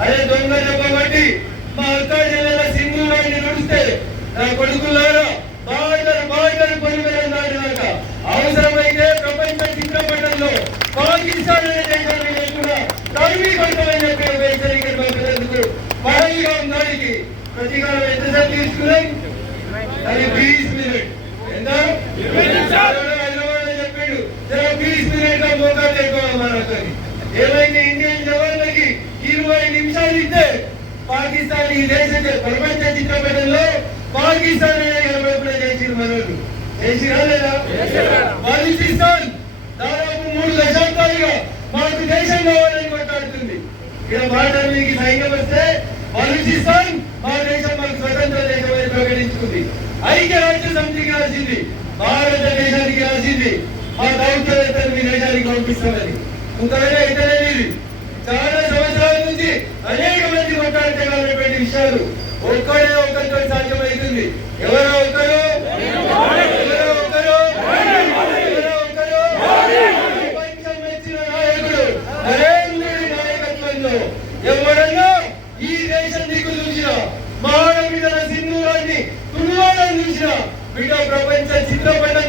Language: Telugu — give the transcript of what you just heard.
అదే దొంగ చెప్పబట్టి మా అక్క జిల్లాల సింధూరాన్ని నడిస్తే నా కొడుకులారా బాటలు బాటలు పొలిమేర దాటినాక అవసరమైతే ప్రపంచ చిత్రపటంలో పాకిస్తాన్ అనే దేశాన్ని లేకుండా తరిమి కొట్టమని చెప్పి ఒక హెచ్చరికలు పంపినందుకు పరంగా దానికి ప్రతీకారం ఎంతసేపు తీసుకున్నాం అది బీస్ మినిట్. ఎంత? హైదరాబాద్ చెప్పాడు. బీస్ మినిట్ మన ఏమైంది ఇండియన్ జవాన్లకి ఇరవై నిమిషాలు ఇస్తే పాకిస్తాన్ ఈ దేశ ప్రపంచ చిత్రపటంలో పాకిస్తాన్ చేసింది మనోళ్ళు. చేసిరా లేదా? పాకిస్తాన్ దాదాపు మూడు దశాబ్దాలుగా మాకు దేశం కావాలని కొట్లాడుతుంది. ఇక్కడ మాట మీకు సైన్యం వస్తే బలూచిస్తాన్ మా దేశం మాకు స్వతంత్ర దేశం అని ప్రకటించుకుంది. ఐక్యరాజ్య సమితికి రాసింది భారతదేశానికి రాసింది మా దౌత్యవేత్తలు మీ దేశానికి పంపిస్తామని ఇంకా అయితే ఇది చాలా సంవత్సరాల నుంచి అనేక మంది కొట్లాడేటువంటి విషయాలు. ఒక్కడే ఒక్కరితో సాధ్యమవుతుంది ఎవరో ఒక్కరు ఎవరో ఒక్కరు ఎవరో ఒక్కరు ప్రపంచం మెచ్చిన నాయకుడు నరేంద్రుడి నాయకత్వంలో ఎవరన్నా ఈ దేశం దిక్కు చూసిన మానవ మీద సింధూరాన్ని తులవాలని చూసిన బిడ్డ ప్రపంచ చిత్రపటం